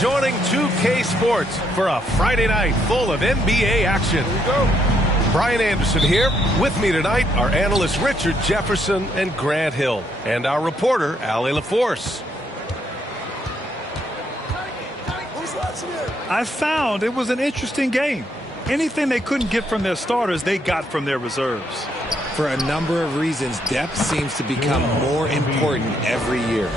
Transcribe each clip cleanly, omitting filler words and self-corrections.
joining 2K Sports for a Friday night full of NBA action. Here we go. Brian Anderson here. With me tonight are analysts Richard Jefferson and Grant Hill, and our reporter, Allie LaForce. I found it was an interesting game. Anything they couldn't get from their starters, they got from their reserves. For a number of reasons, depth seems to become more important every year.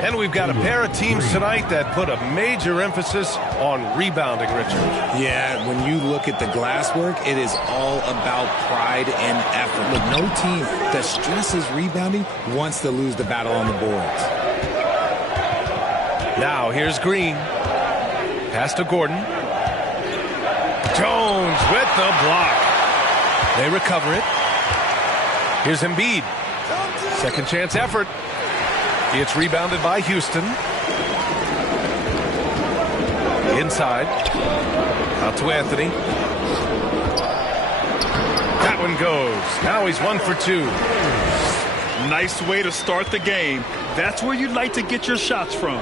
And we've got a pair of teams tonight that put a major emphasis on rebounding, Richard. Yeah, when you look at the glass work, it is all about pride and effort. Look, no team that stresses rebounding wants to lose the battle on the boards. Now, here's Green. Pass to Gordon. Jones with the block. They recover it. Here's Embiid. Second chance effort. It's rebounded by Houston. Inside. Out to Anthony. That one goes. Now he's 1 for 2. Nice way to start the game. That's where you'd like to get your shots from.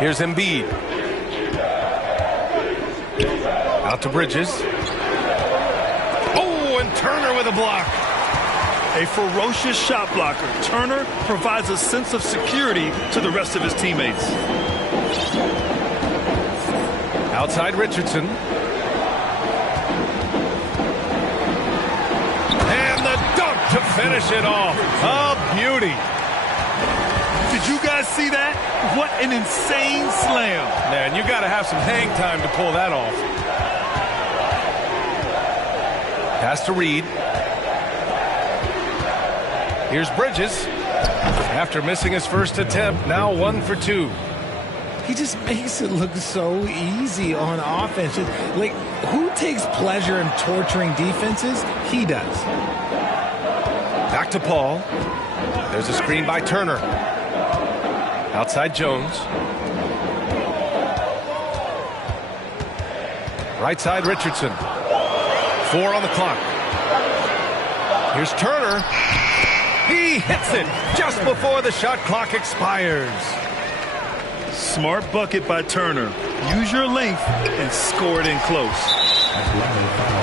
Here's Embiid. Out to Bridges. Oh, and Turner with a block. A ferocious shot blocker. Turner provides a sense of security to the rest of his teammates. Outside Richardson. And the dunk to finish it off. A beauty. Did you guys see that? What an insane slam. Man, you got to have some hang time to pull that off. Pass to Reed. Here's Bridges. After missing his first attempt, now 1 for 2. He just makes it look so easy on offense. Like, who takes pleasure in torturing defenses? He does. Back to Paul. There's a screen by Turner. Outside Jones. Right side Richardson. 4 on the clock. Here's Turner. He hits it just before the shot clock expires. Smart bucket by Turner. Use your length and score it in close.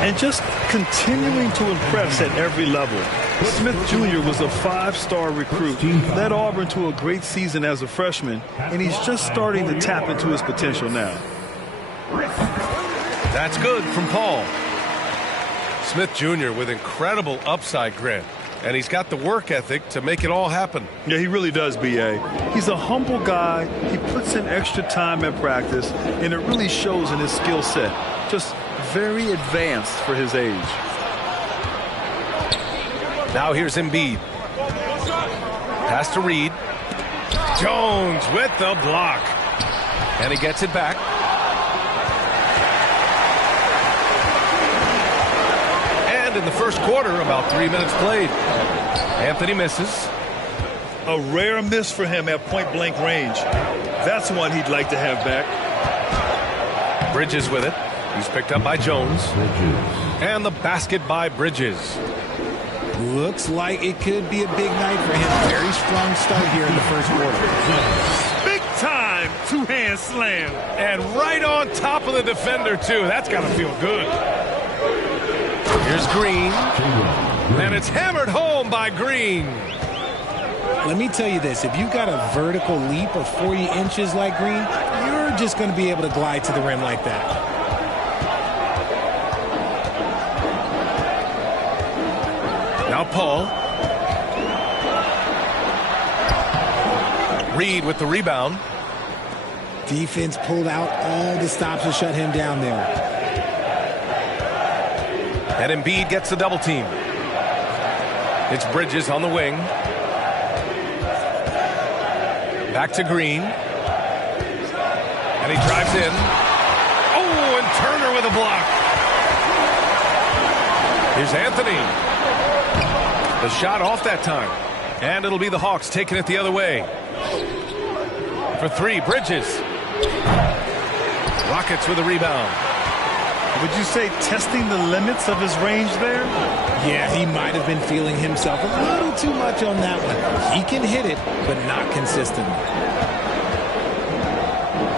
And just continuing to impress at every level. Smith Jr. was a 5-star recruit, led Auburn to a great season as a freshman, and he's just starting to tap into his potential now. That's good from Paul. Smith Jr. with incredible upside, Grant. And he's got the work ethic to make it all happen. Yeah, he really does, B.A. He's a humble guy. He puts in extra time at practice, and it really shows in his skill set. Just very advanced for his age. Now here's Embiid. Pass to Reed. Jones with the block. And he gets it back. And in the first quarter, about 3 minutes played. Anthony misses. A rare miss for him at point-blank range. That's one he'd like to have back. Bridges with it. He's picked up by Jones. And the basket by Bridges. Looks like it could be a big night for him. Very strong start here in the first quarter. Big time two-hand slam. And right on top of the defender, too. That's got to feel good. Here's Green. And it's hammered home by Green. Let me tell you this. If you got a vertical leap of 40 inches like Green, you're just going to be able to glide to the rim like that. Now Paul. Reed with the rebound. Defense pulled out all the stops to shut him down there. And Embiid gets the double team. It's Bridges on the wing. Back to Green. And he drives in. Oh, and Turner with a block. Here's Anthony. The shot off that time. And it'll be the Hawks taking it the other way. For 3, Bridges. Rockets with a rebound. Would you say testing the limits of his range there? Yeah, he might have been feeling himself a little too much on that one. He can hit it, but not consistently.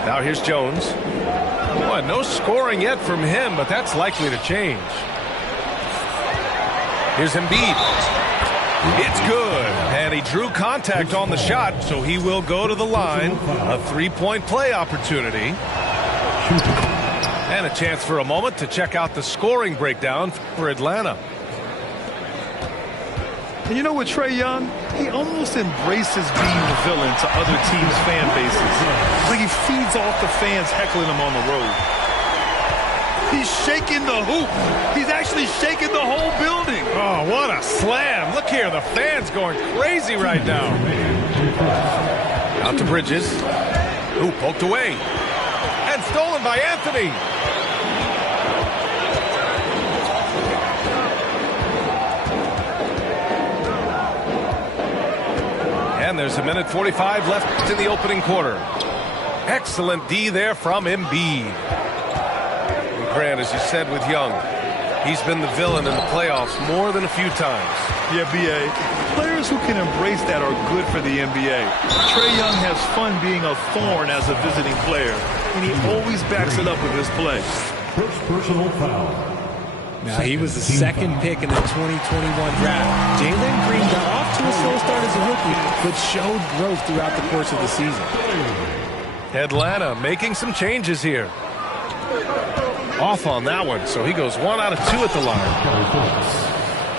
Now here's Jones. Boy, no scoring yet from him, but that's likely to change. Here's Embiid. It's good. And he drew contact on the shot, so he will go to the line. A three-point play opportunity. And a chance for a moment to check out the scoring breakdown for Atlanta. And you know what, Trae Young? He almost embraces being the villain to other teams' fan bases. Like he feeds off the fans heckling him on the road. He's shaking the hoop. He's actually shaking the whole building. Oh, what a slam. Look here, the fans going crazy right now. Out to Bridges. Ooh, poked away. And stolen by Anthony. And there's a minute 45 left in the opening quarter. Excellent D there from Embiid. And Grant, as you said with Young, he's been the villain in the playoffs more than a few times. Yeah, B.A. Players who can embrace that are good for the NBA. Trae Young has fun being a thorn as a visiting player, and he always backs it up with his play. First personal foul. Now, he was the second pick in the 2021 draft. Jalen Green got off to a slow start as a rookie, but showed growth throughout the course of the season. Atlanta making some changes here. Off on that one, so he goes 1 out of 2 at the line.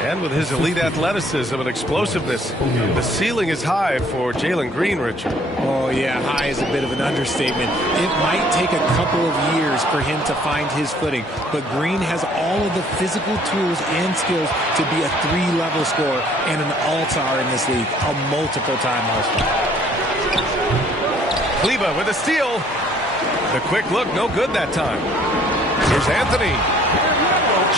And with his elite athleticism and explosiveness, the ceiling is high for Jalen Green, Richard. Oh, yeah, high is a bit of an understatement. It might take a couple of years for him to find his footing, but Green has all of the physical tools and skills to be a 3-level scorer and an all-star in this league, a multiple-time all-star. Kleber with a steal. The quick look, no good that time. Here's Anthony.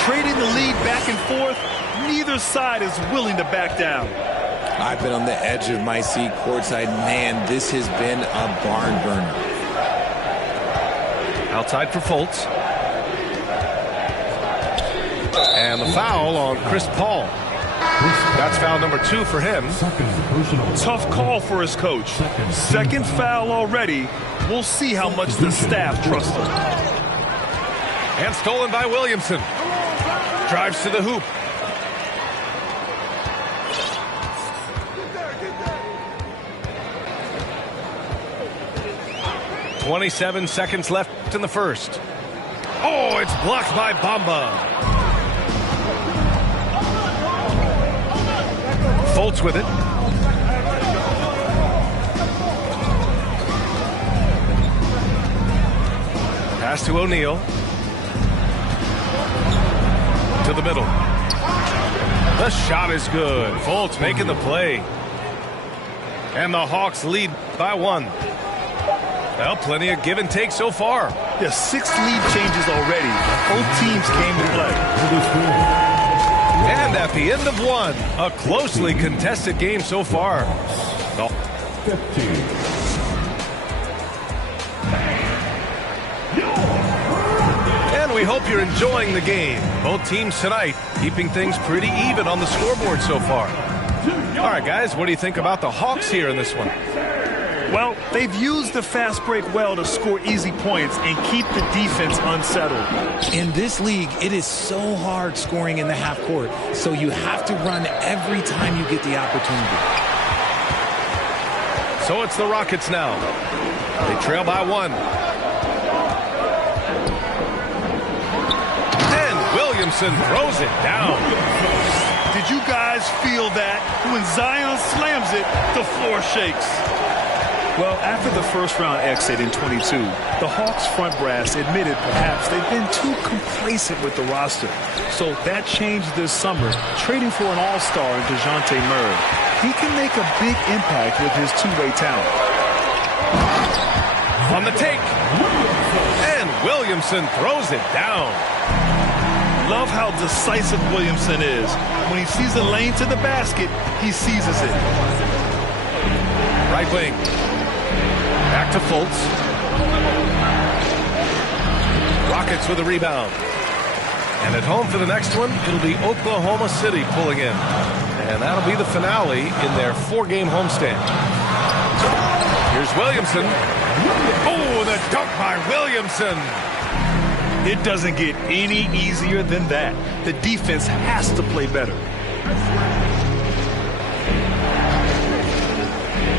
Trading the lead back and forth, neither side is willing to back down. I've been on the edge of my seat courtside. Man, this has been a barn burner. Outside for Fultz. And the foul on Chris Paul. That's foul number 2 for him. Tough call for his coach. Second foul already. We'll see how much the staff trusts him. And stolen by Williamson. Drives to the hoop. .27 seconds left in the first. Oh, it's blocked by Bamba. Fultz with it. Pass to O'Neal. To the middle. The shot is good. Fultz making the play. And the Hawks lead by 1. Well, plenty of give and take so far. Yeah, 6 lead changes already. Both teams came to play. And at the end of 1, a closely contested game so far. And we hope you're enjoying the game. Both teams tonight keeping things pretty even on the scoreboard so far. All right, guys, what do you think about the Hawks here in this one? Well, they've used the fast break well to score easy points and keep the defense unsettled. In this league, it is so hard scoring in the half court, so you have to run every time you get the opportunity. So it's the Rockets now. They trail by 1. And Williamson throws it down. Did you guys feel that? When Zion slams it, the floor shakes. Well, after the first-round exit in 22, the Hawks front brass admitted perhaps they've been too complacent with the roster. So that changed this summer, trading for an all-star in DeJounte Murray. He can make a big impact with his two-way talent. On the take. And Williamson throws it down. Love how decisive Williamson is. When he sees a lane to the basket, he seizes it. Right wing. Back to Fultz. Rockets with a rebound. And at home for the next one, it'll be Oklahoma City pulling in. And that'll be the finale in their 4-game homestand. Here's Williamson. Oh, the dunk by Williamson. It doesn't get any easier than that. The defense has to play better.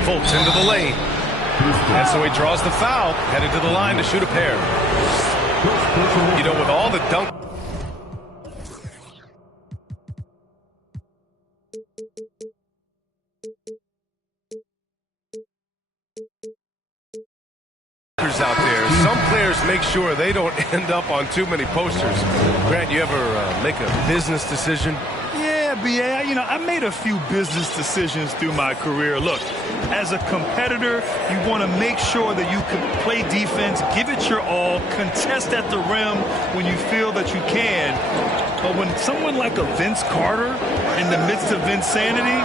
Fultz into the lane. And so he draws the foul, headed to the line to shoot a pair. You know, with all the dunk. Out there, some players make sure they don't end up on too many posters. Grant, you ever make a business decision? Yeah, BA, I made a few business decisions through my career. Look, as a competitor, you want to make sure that you can play defense, give it your all, contest at the rim when you feel that you can. But when someone like a Vince Carter in the midst of insanity,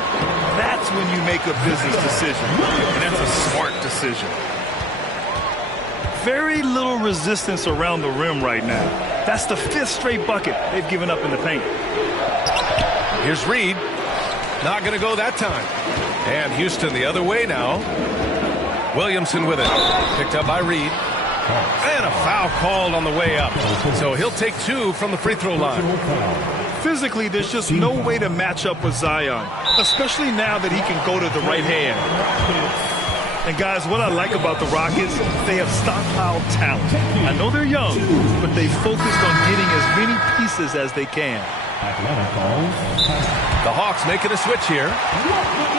that's when you make a business decision. And that's a smart decision. Very little resistance around the rim right now. That's the 5th straight bucket they've given up in the paint. Here's Reed. Not going to go that time. And Houston the other way now. Williamson with it. Picked up by Reed. And a foul called on the way up. So he'll take 2 from the free throw line. Physically, there's just no way to match up with Zion, especially now that he can go to the right hand. And guys, what I like about the Rockets, they have stockpiled talent. I know they're young, but they focused on getting as many pieces as they can. The Hawks making a switch here.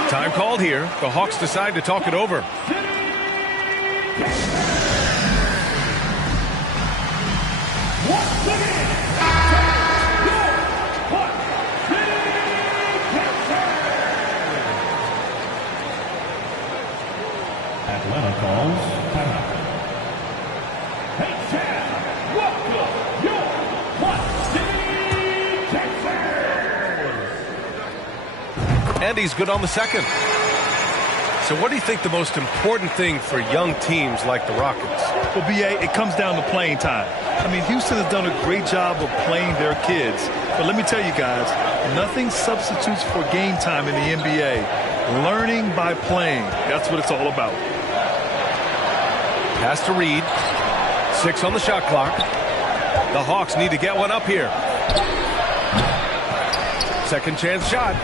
Time called here. The Hawks decide to talk it over. Atlanta calls timeout. Hey, Chad, welcome your Texas. And he's good on the second. So what do you think the most important thing for young teams like the Rockets? Well, BA, it comes down to playing time. I mean, Houston has done a great job of playing their kids. But let me tell you guys, nothing substitutes for game time in the NBA. Learning by playing. That's what it's all about. Pass to Reed. 6 on the shot clock. The Hawks need to get one up here. Second chance shot.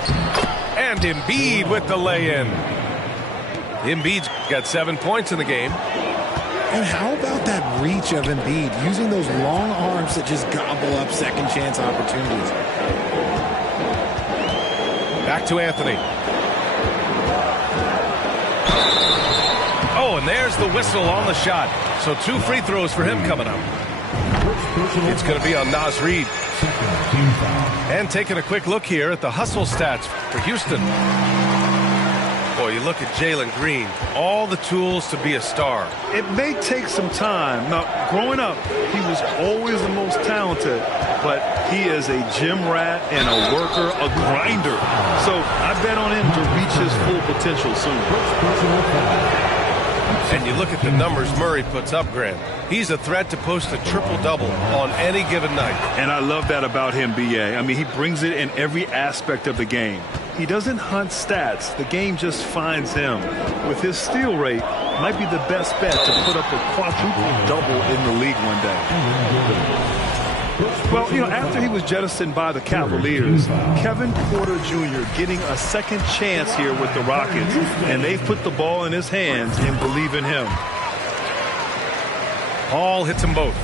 And Embiid with the lay-in. Embiid's got 7 points in the game. And how about that reach of Embiid, using those long arms that just gobble up second chance opportunities? Back to Anthony. Oh, and there's the whistle on the shot. So 2 free throws for him coming up. It's going to be on Naz Reid. And taking a quick look here at the hustle stats for Houston. Boy, you look at Jalen Green, all the tools to be a star. It may take some time. Now, growing up, he was always the most talented, but he is a gym rat and a worker, a grinder. So I bet on him to reach his full potential soon. And you look at the numbers Murray puts up, Grant. He's a threat to post a triple-double on any given night. And I love that about him, B.A. I mean, he brings it in every aspect of the game. He doesn't hunt stats. The game just finds him. With his steal rate, might be the best bet to put up a quadruple-double in the league one day. Well, after he was jettisoned by the Cavaliers, Kevin Porter Jr. getting a second chance here with the Rockets, and they've put the ball in his hands and believe in him. Paul hits them both.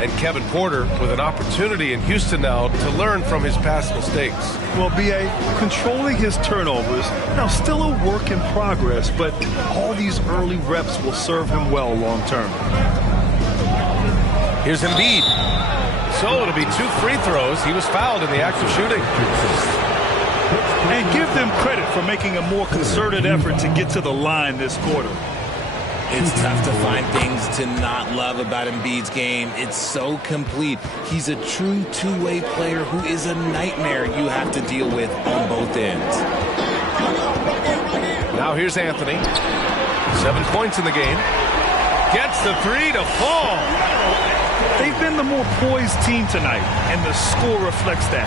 And Kevin Porter with an opportunity in Houston now to learn from his past mistakes. Well, B.A., controlling his turnovers, now still a work in progress, but all these early reps will serve him well long term. Here's Embiid. So it'll be 2 free throws. He was fouled in the act of shooting. And give them credit for making a more concerted effort to get to the line this quarter. It's tough to find things to not love about Embiid's game. It's so complete. He's a true two-way player who is a nightmare you have to deal with on both ends. Now here's Anthony. 7 points in the game. Gets the three to fall. They've been the more poised team tonight, and the score reflects that.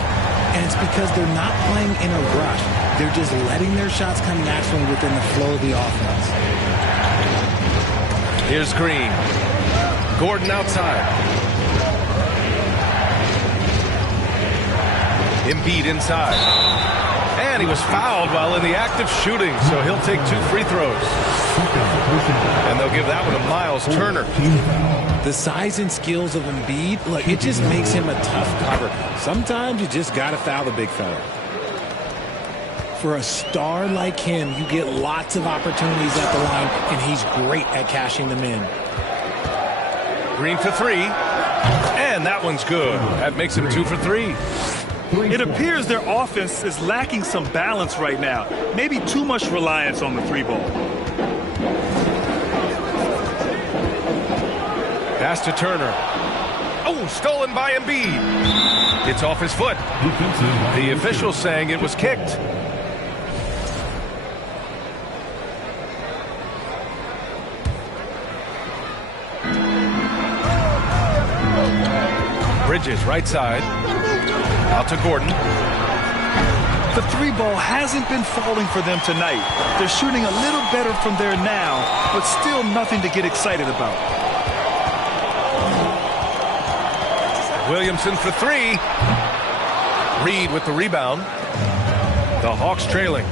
And it's because they're not playing in a rush. They're just letting their shots come naturally within the flow of the offense. Here's Green. Gordon outside. Embiid inside. And he was fouled while in the act of shooting, so he'll take 2 free throws. And they'll give that one to Miles Turner. The size and skills of Embiid, look, it just makes him a tough cover. Sometimes you just got to foul the big fella. For a star like him, you get lots of opportunities at the line, and he's great at cashing them in. Green for 3. And that one's good. That makes him 2 for 3. It appears their offense is lacking some balance right now. Maybe too much reliance on the 3-ball. Pass to Turner. Oh, stolen by Embiid. It's off his foot. The official saying it was kicked. Bridges, right side. Out to Gordon. The 3-ball hasn't been falling for them tonight. They're shooting a little better from there now, but still nothing to get excited about. Williamson for 3. Reed with the rebound. The Hawks trailing.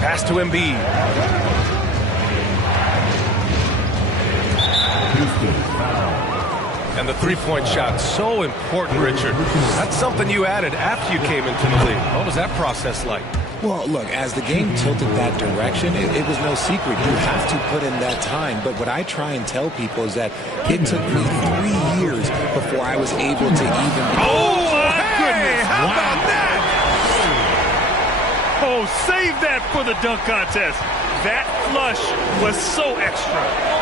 Pass to Embiid. And the three-point shot, so important, Richard. That's something you added after you came into the league. What was that process like? Well, look, as the game tilted that direction, it was no secret. You have to put in that time. But what I try and tell people is that it took me 3 years before I was able to even... Oh, my goodness! How about that? Oh, save that for the dunk contest. That flush was so extra.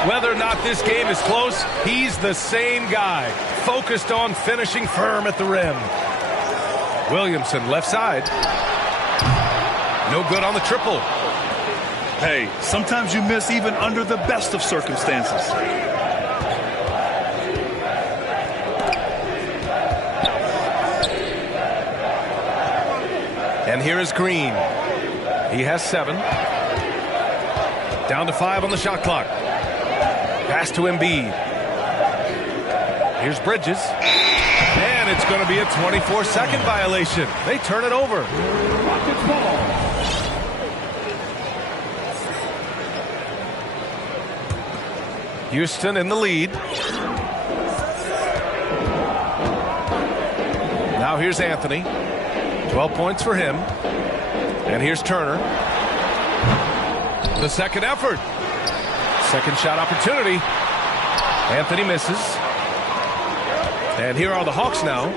Whether or not this game is close, he's the same guy, focused on finishing firm at the rim. Williamson, left side. No good on the triple. Hey, sometimes you miss even under the best of circumstances. And here is Green. He has 7. Down to 5 on the shot clock. Pass to Embiid. Here's Bridges. And it's going to be a 24-second violation. They turn it over. Rockets ball. Houston in the lead. Now here's Anthony. 12 points for him. And here's Turner. The second effort. Second shot opportunity. Anthony misses. And here are the Hawks now.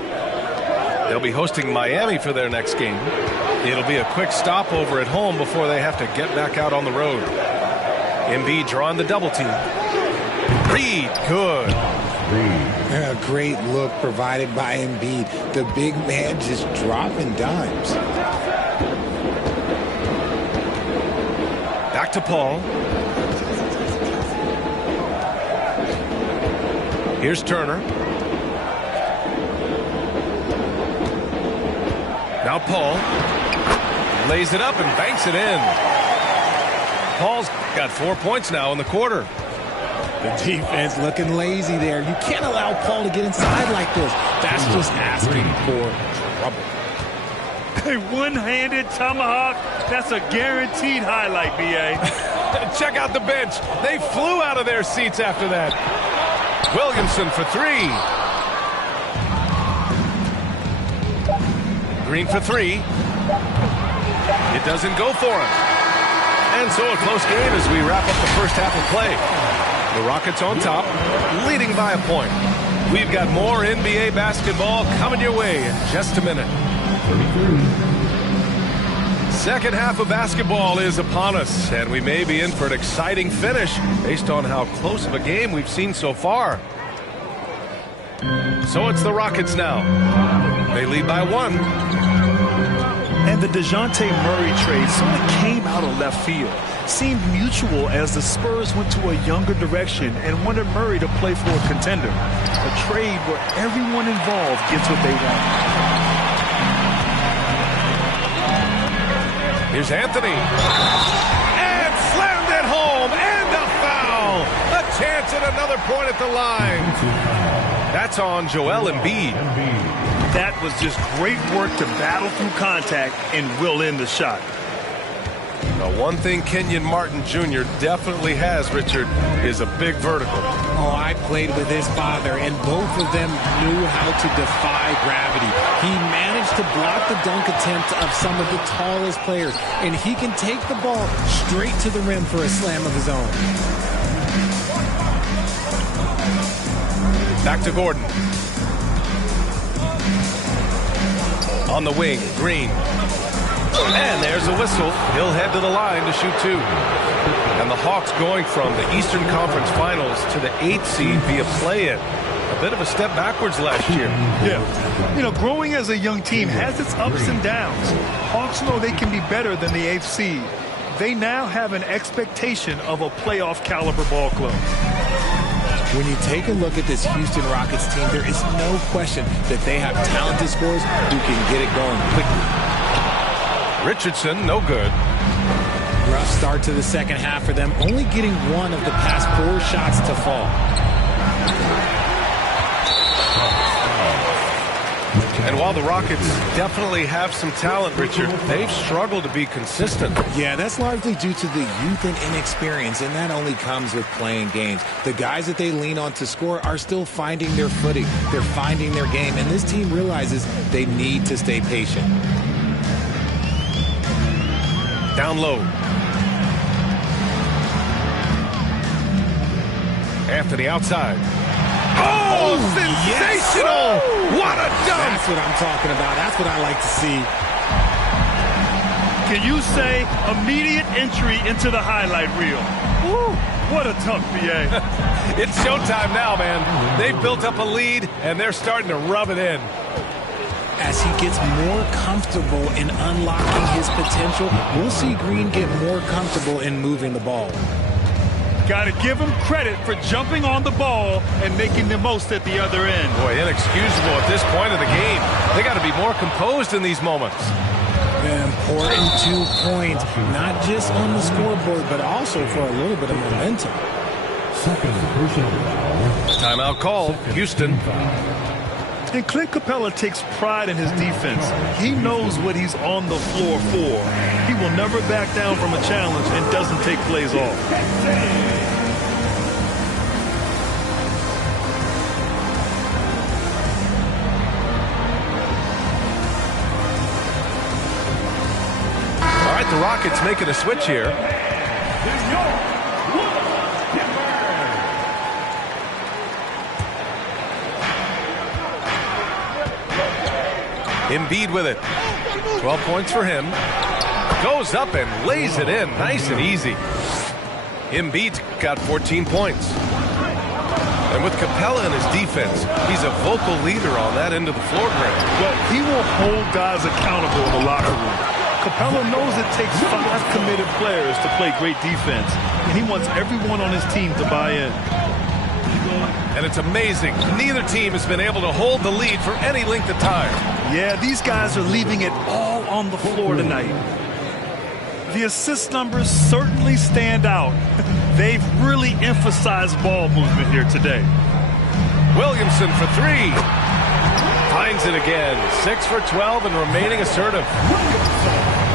They'll be hosting Miami for their next game. It'll be a quick stopover at home before they have to get back out on the road. Embiid drawing the double team. Reed, good. A great look provided by Embiid. The big man just dropping dimes. Back to Paul. Here's Turner. Now Paul lays it up and banks it in. Paul's got 4 points now in the quarter. The defense looking lazy there. You can't allow Paul to get inside like this. That's just asking for trouble. A one-handed tomahawk, that's a guaranteed highlight, B.A. Check out the bench. They flew out of their seats after that. Williamson for 3. Green for 3. It doesn't go for him. And so a close game as we wrap up the first half of play. The Rockets on top, leading by a point. We've got more NBA basketball coming your way in just a minute. Second half of basketball is upon us, and we may be in for an exciting finish based on how close of a game we've seen so far. So it's the Rockets now. They lead by 1. And the DeJounte Murray trade sort of came out of left field. Seemed mutual as the Spurs went to a younger direction and wanted Murray to play for a contender. A trade where everyone involved gets what they want. Here's Anthony. And slammed it home. And a foul. A chance at another point at the line. That's on Joel Embiid. That was just great work to battle through contact and will in the shot. Now, one thing Kenyon Martin Jr. definitely has, Richard, is a big vertical. Oh, I played with his father, and both of them knew how to defy gravity. He managed to block the dunk attempts of some of the tallest players, and he can take the ball straight to the rim for a slam of his own. Back to Gordon. On the wing, Green. And there's a whistle. He'll head to the line to shoot two. And the Hawks going from the Eastern Conference Finals to the 8th seed via play-in. A bit of a step backwards last year. Yeah. You know, growing as a young team has its ups and downs. Hawks know they can be better than the 8th seed. They now have an expectation of a playoff caliber ball club. When you take a look at this Houston Rockets team, there is no question that they have talented scorers who can get it going quickly. Richardson, no good. Rough start to the second half for them, only getting one of the past 4 shots to fall. And while the Rockets definitely have some talent, Richard, they've struggled to be consistent. Yeah, that's largely due to the youth and inexperience, and that only comes with playing games. The guys that they lean on to score are still finding their footing. They're finding their game, and this team realizes they need to stay patient. Down low. Anthony outside. Oh, sensational! Yes. What a dunk! That's what I'm talking about. That's what I like to see. Can you say immediate entry into the highlight reel? Woo, what a dunk, BA. It's showtime now, man. They've built up a lead, and they're starting to rub it in. As he gets more comfortable in unlocking his potential, we'll see Green get more comfortable in moving the ball. Got to give him credit for jumping on the ball and making the most at the other end. Boy, inexcusable at this point of the game. They got to be more composed in these moments. An important 2 points, not just on the scoreboard, but also for a little bit of momentum. Timeout called, Houston. And Clint Capella takes pride in his defense. He knows what he's on the floor for. He will never back down from a challenge and doesn't take plays off. The Rockets making a switch here. Embiid with it. 12 points for him. Goes up and lays it in. Nice and easy. Embiid's got 14 points. And with Capella in his defense, he's a vocal leader on that end of the floor, Grant. Well, he will hold guys accountable in the locker room. Capella knows it takes 5 committed players to play great defense, and he wants everyone on his team to buy in. And it's amazing. Neither team has been able to hold the lead for any length of time. Yeah, these guys are leaving it all on the floor tonight. The assist numbers certainly stand out. They've really emphasized ball movement here today. Williamson for 3. Finds it again. 6 for 12 and remaining assertive.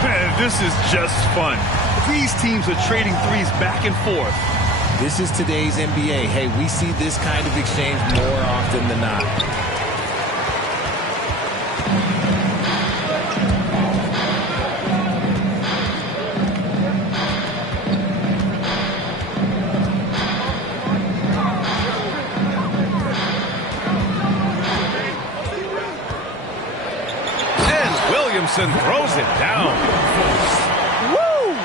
Man, this is just fun. These teams are trading threes back and forth. This is today's NBA. Hey, we see this kind of exchange more often than not. And Williamson throws it down. Woo!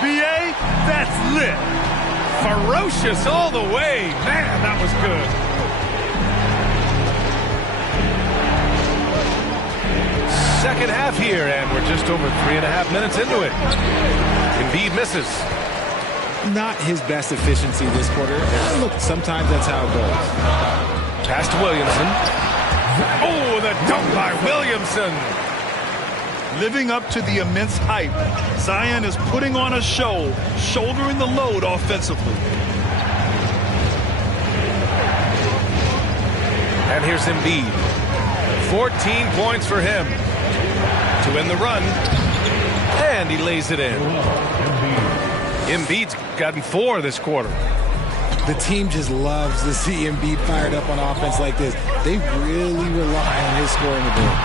BA, that's lit. Ferocious all the way. Man, that was good. second half here, and we're just over 3.5 minutes into it. Embiid misses. Not his best efficiency this quarter. Look, sometimes that's how it goes. Pass to Williamson. Oh, the dunk by Williamson. Living up to the immense hype, Zion is putting on a show, shouldering the load offensively. And here's Embiid. 14 points for him to win the run. And he lays it in. Embiid's gotten 4 this quarter. The team just loves to see Embiid fired up on offense like this. They really rely on his scoring ability.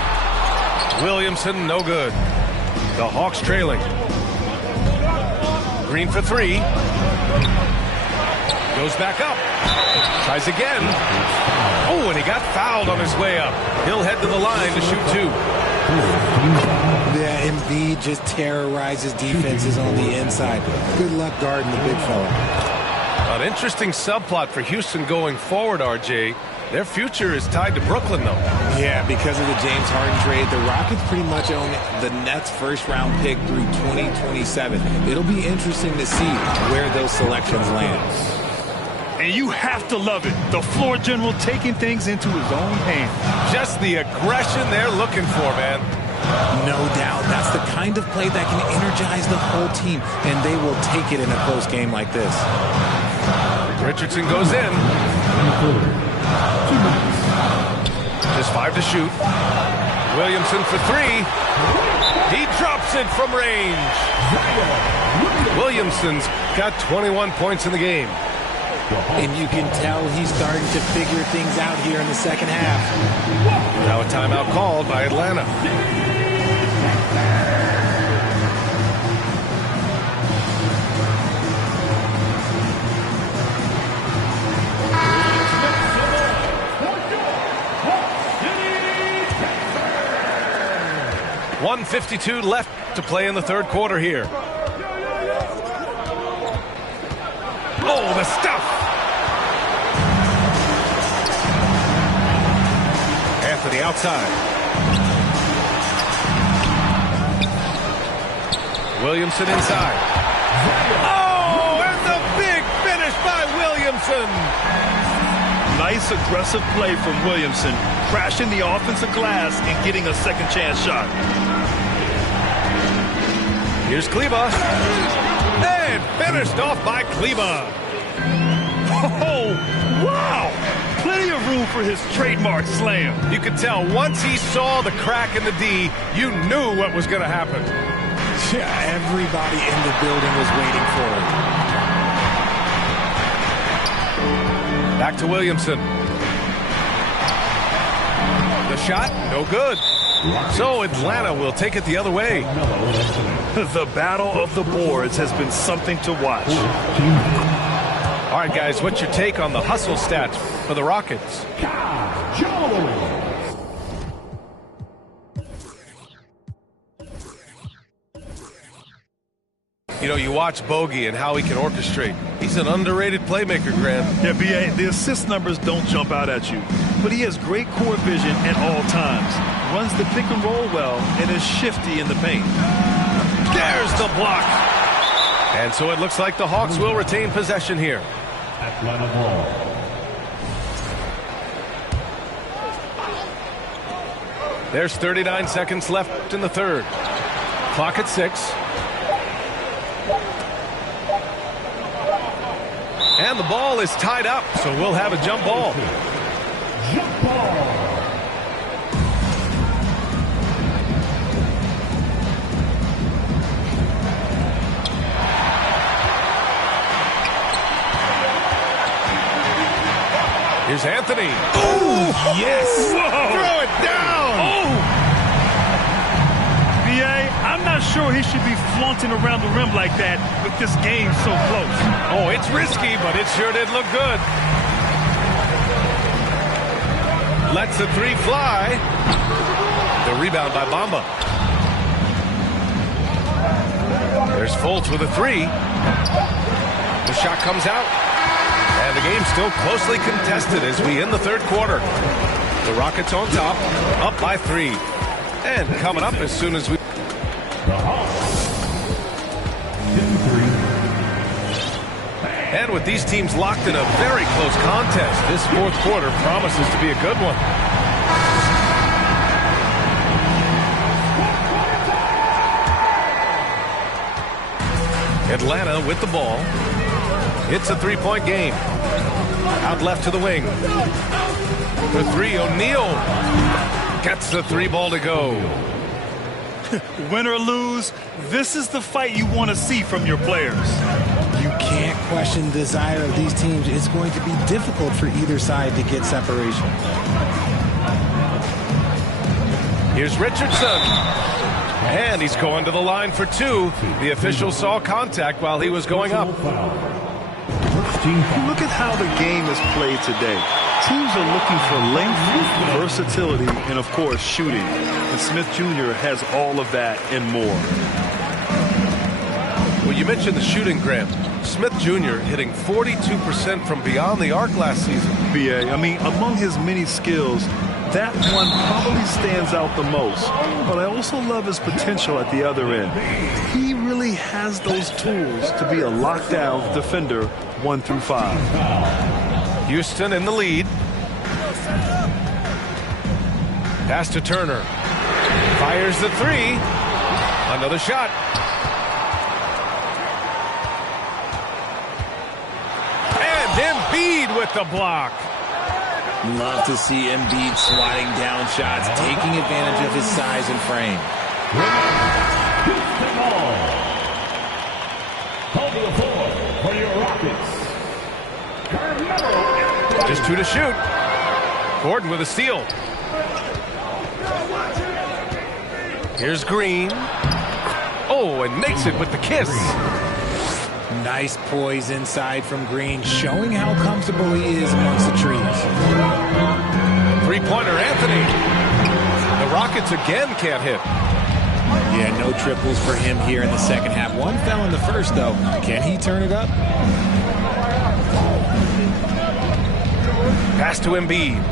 Williamson, no good. The Hawks trailing. Green for 3. Goes back up. Tries again. Oh, and he got fouled on his way up. He'll head to the line to shoot 2. Yeah, Embiid just terrorizes defenses on the inside. Good luck guarding the big fella. An interesting subplot for Houston going forward, RJ. Their future is tied to Brooklyn, though. Yeah, because of the James Harden trade, the Rockets pretty much own the Nets' first-round pick through 2027. It'll be interesting to see where those selections land. And you have to love it. The floor general taking things into his own hands. Just the aggression they're looking for, man. No doubt. That's the kind of play that can energize the whole team, and they will take it in a close game like this. Richardson goes in. Just 5 to shoot. Williamson for 3. He drops it from range. Williamson's got 21 points in the game. And you can tell he's starting to figure things out here in the second half. Now a timeout called by Atlanta. .152 left to play in the third quarter here. Oh, the stuff! Anthony outside. Williamson inside. Oh, and the big finish by Williamson! Nice aggressive play from Williamson, crashing the offensive glass and getting a second chance shot. Here's Kleba. And finished off by Kleba. Oh, wow! Plenty of room for his trademark slam. You could tell once he saw the crack in the D, you knew what was going to happen. Yeah, everybody in the building was waiting for it. Back to Williamson. The shot, no good. So Atlanta will take it the other way. The battle of the boards has been something to watch. All right, guys, what's your take on the hustle stats for the Rockets? You know, you watch Bogey and how he can orchestrate. He's an underrated playmaker, Grant. Yeah, B.A., the assist numbers don't jump out at you, but he has great court vision at all times. Runs the pick and roll well and is shifty in the paint. There's the block. And so it looks like the Hawks will retain possession here. Atlanta ball. There's 39 seconds left in the third. Clock at 6. And the ball is tied up, so we'll have a jump ball. Jump ball. Here's Anthony. Oh, yes. Whoa. Throw it down. Oh. B.A., I'm not sure he should be flaunting around the rim like that with this game so close. Oh, it's risky, but it sure did look good. Lets the 3 fly. The rebound by Bamba. There's Fultz with a 3. The shot comes out. And the game's still closely contested as we end the third quarter. The Rockets on top, up by 3. And coming up as soon as we... The Hawks. 2-3. And with these teams locked in a very close contest, this fourth quarter promises to be a good one. Atlanta with the ball. It's a three-point game. Out left to the wing. For three, O'Neal gets the three ball to go. Win or lose, this is the fight you want to see from your players. You can't question the desire of these teams. It's going to be difficult for either side to get separation. Here's Richardson. And he's going to the line for two. The official saw contact while he was going up. Look at how the game is played today. Teams are looking for length, versatility, and, of course, shooting. And Smith Jr. has all of that and more. Well, you mentioned the shooting, Grant. Smith Jr. hitting 42% from beyond the arc last season. BA, I mean, among his many skills, that one probably stands out the most. But I also love his potential at the other end. He really has those tools to be a lockdown defender 1 through 5. Houston in the lead. Pass to Turner. Fires the three. Another shot. And Embiid with the block. Love to see Embiid swatting down shots, taking advantage of his size and frame. Houston ball. Call the four for your Rockets. Just two to shoot. Gordon with a steal. Here's Green. Oh, and makes it with the kiss. Nice poise inside from Green, showing how comfortable he is amongst the trees. Three-pointer, Anthony. The Rockets again can't hit. Yeah, no triples for him here in the second half. One fell in the first, though. Can he turn it up? Pass to Embiid.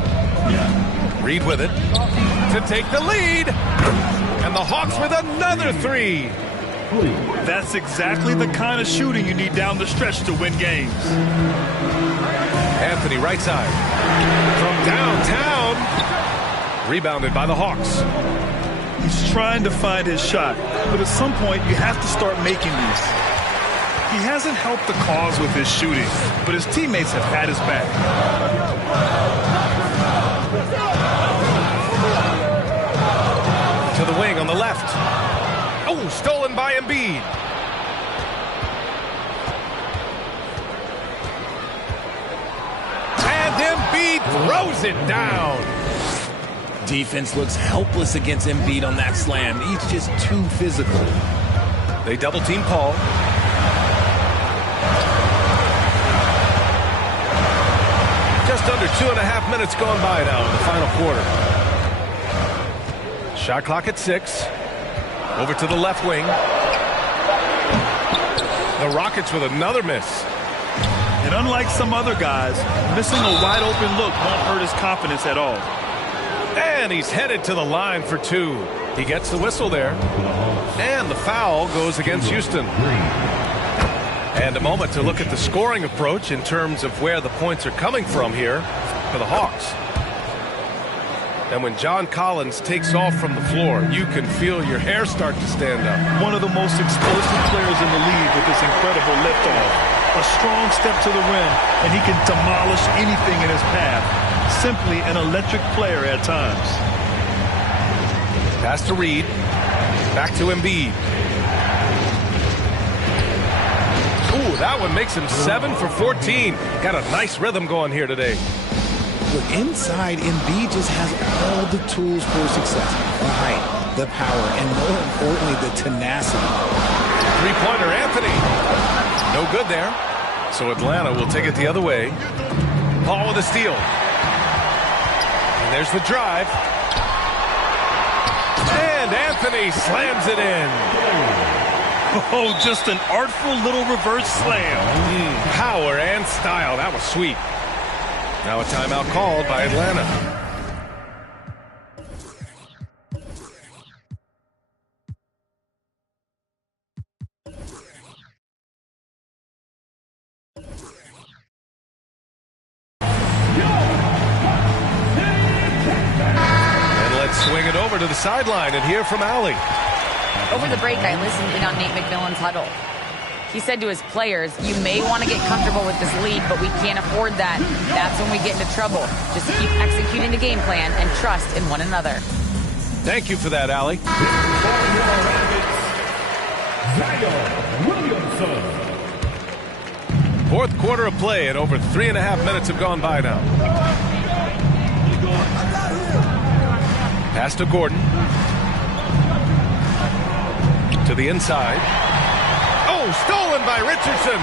Reed with it to take the lead. And the Hawks with another three. That's exactly the kind of shooting you need down the stretch to win games. Anthony right side. From downtown. Rebounded by the Hawks. He's trying to find his shot, but at some point you have to start making these. He hasn't helped the cause with his shooting, but his teammates have had his back. To the wing on the left. Oh, stolen by Embiid. And Embiid throws it down. Defense looks helpless against Embiid on that slam. He's just too physical. They double-team Paul. Just under 2.5 minutes gone by now in the final quarter. Shot clock at 6. Over to the left wing. The Rockets with another miss. And unlike some other guys, missing a wide-open look won't hurt his confidence at all. And he's headed to the line for two. He gets the whistle there. And the foul goes against Houston. And a moment to look at the scoring approach in terms of where the points are coming from here for the Hawks. And when John Collins takes off from the floor, you can feel your hair start to stand up. One of the most explosive players in the league with this incredible liftoff. A strong step to the rim, and he can demolish anything in his path. Simply an electric player at times. Pass to Reed. Back to Embiid. Ooh, that one makes him 7 for 14. Got a nice rhythm going here today. Look, inside, Embiid just has all the tools for success. The height, the power, and more importantly, the tenacity. Three-pointer, Anthony. No good there. So Atlanta will take it the other way. Paul with a steal. And there's the drive. And Anthony slams it in. Oh, just an artful little reverse slam. Power and style. That was sweet. Now a timeout called by Atlanta. swing it over to the sideline and hear from Allie. Over the break, I listened in on Nate McMillan's huddle. He said to his players, you may want to get comfortable with this lead, but we can't afford that. That's when we get into trouble. Just keep executing the game plan and trust in one another. Thank you for that, Allie. Fourth quarter of play, and over 3.5 minutes have gone by now. Pass to Gordon. To the inside. Oh, stolen by Richardson.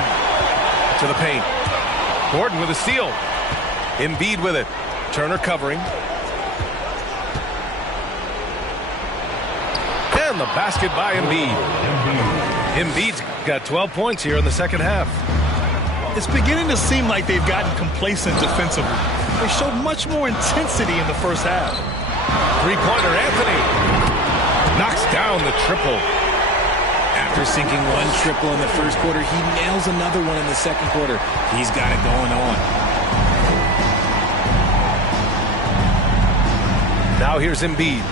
To the paint. Gordon with a steal. Embiid with it. Turner covering. And the basket by Embiid. Embiid's got 12 points here in the second half. It's beginning to seem like they've gotten complacent defensively. They showed much more intensity in the first half. Three-pointer Anthony. Knocks down the triple. After sinking one triple in the first quarter, he nails another one in the second quarter. He's got it going on. Now here's Embiid.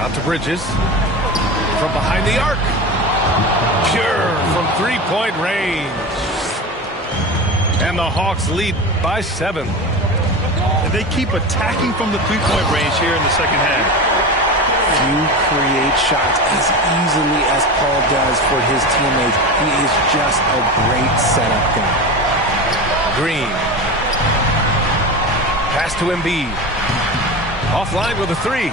Out to Bridges. From behind the arc. Pure from three-point range. And the Hawks lead by 7. And they keep attacking from the three-point range here in the second half. Few create shots as easily as Paul does for his teammates. He is just a great setup guy. Green. Pass to Embiid. Offline with a three.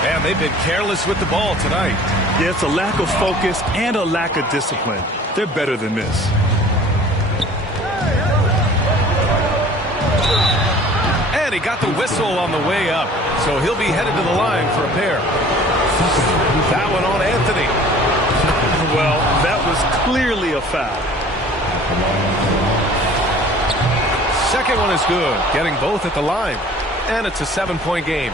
Man, they've been careless with the ball tonight. Yeah, it's a lack of focus and a lack of discipline. They're better than this. And he got the whistle on the way up, so he'll be headed to the line for a pair. That one on Anthony. Well, that was clearly a foul. Second one is good, getting both at the line. And it's a 7-point game.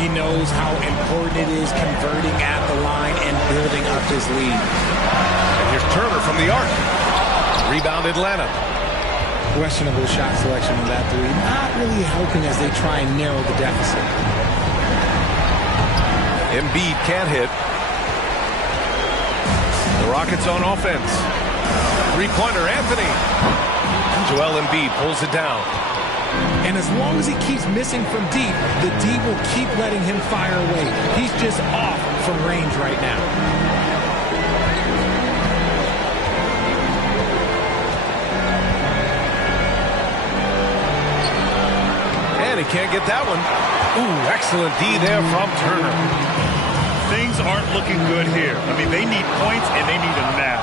He knows how important it is converting at the line and building up his lead. And here's Turner from the arc. Rebound Atlanta. Questionable shot selection on that three. Not really helping as they try and narrow the deficit. Embiid can't hit. The Rockets on offense. Three-pointer Anthony. Joel Embiid pulls it down. And as long as he keeps missing from deep, the D will keep letting him fire away. He's just off from range right now. And he can't get that one. Ooh, excellent D there from Turner. Things aren't looking good here. I mean, they need points and they need them now.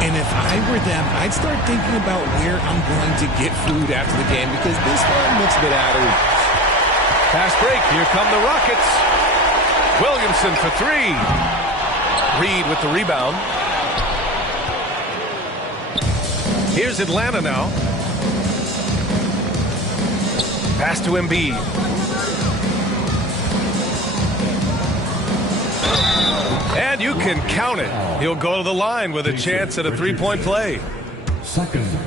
And if I were them, I'd start thinking about where I'm going to get food after the game because this one looks a bit out of reach. Fast break. Here come the Rockets. Williamson for three. Reed with the rebound. Here's Atlanta now. Pass to Embiid. And you can count it. He'll go to the line with a chance at a three-point play.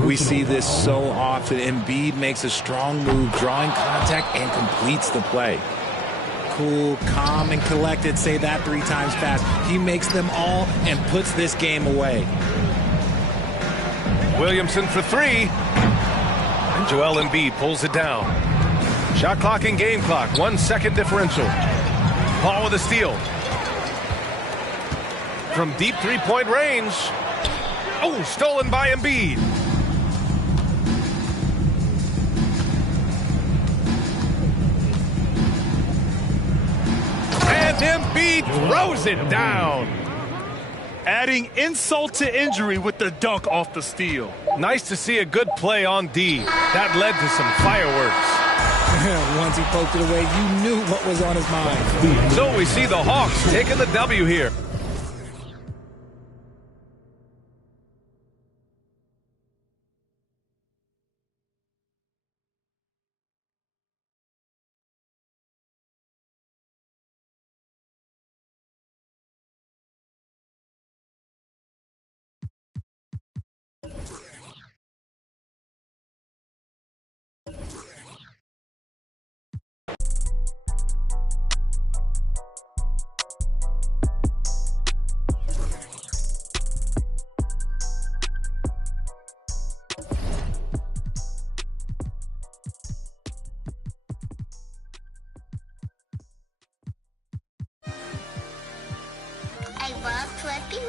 We see this so often. Embiid makes a strong move, drawing contact, and completes the play. Cool, calm, and collected. Say that 3 times fast. He makes them all and puts this game away. Williamson for three. And Joel Embiid pulls it down. Shot clock and game clock. 1 second differential. Paul with a steal. From deep three-point range. Oh, stolen by Embiid. And Embiid throws it down. Adding insult to injury with the dunk off the steal. Nice to see a good play on D. That led to some fireworks. Once he poked it away, you knew what was on his mind. So we see the Hawks taking the W here.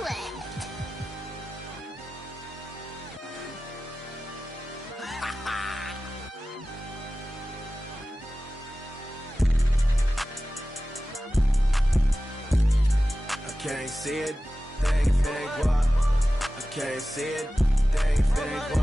left. Can't see it, thing, what? I can't see it, thing, what?